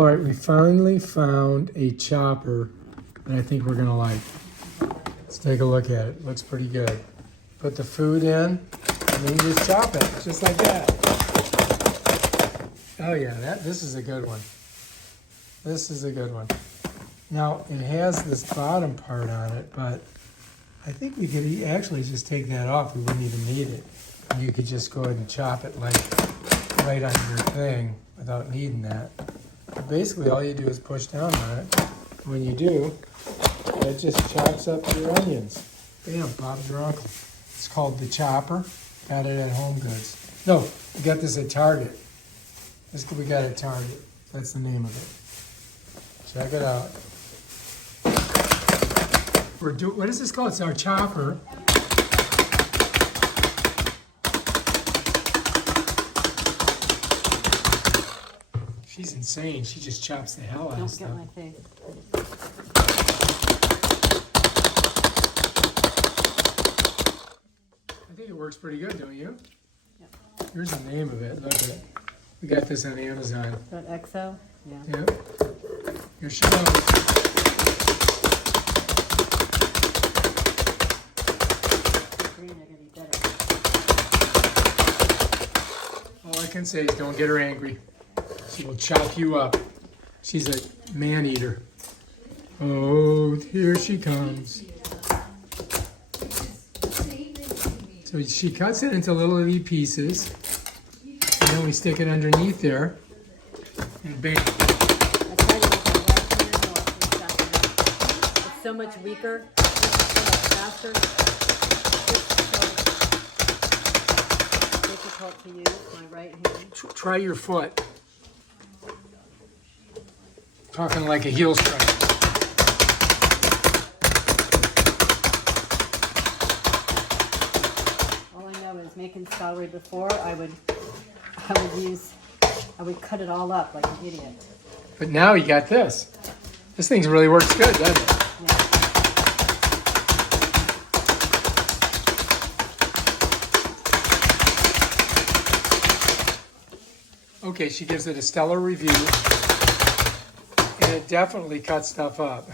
All right, we finally found a chopper that I think we're gonna like. Let's take a look at it. Looks pretty good. Put the food in, and then you just chop it, just like that. Oh yeah, this is a good one. This is a good one. Now, it has this bottom part on it, but I think we could actually just take that off. We wouldn't even need it. And you could just go ahead and chop it like right on your thing without needing that. But basically, all you do is push down on it. When you do, it just chops up your onions. Bam, Bob's your uncle. It's called the Chopper. Got it at Home Goods. No, we got this at Target. We got it at Target. That's the name of it. Check it out. What is this called? It's our chopper. She's insane. She just chops the hell out of stuff. Don't get my face. I think it works pretty good, don't you? Yep. Here's the name of it. Look at it. We got this on Amazon. Is that OXO? Yeah. Yep. Here she goes. All I can say is don't get her angry. She will chop you up. She's a man-eater. Oh, here she comes. So she cuts it into little bitty pieces. And then we stick it underneath there. And bam. It's so much weaker. It's so much faster. It's so difficult to use my right hand. Try your foot. Talking like a heel strike. All I know is making celery before I would cut it all up like an idiot. But now you got this. This thing really works good, doesn't it? Yeah. Okay, she gives it a stellar review. And it definitely cuts stuff up.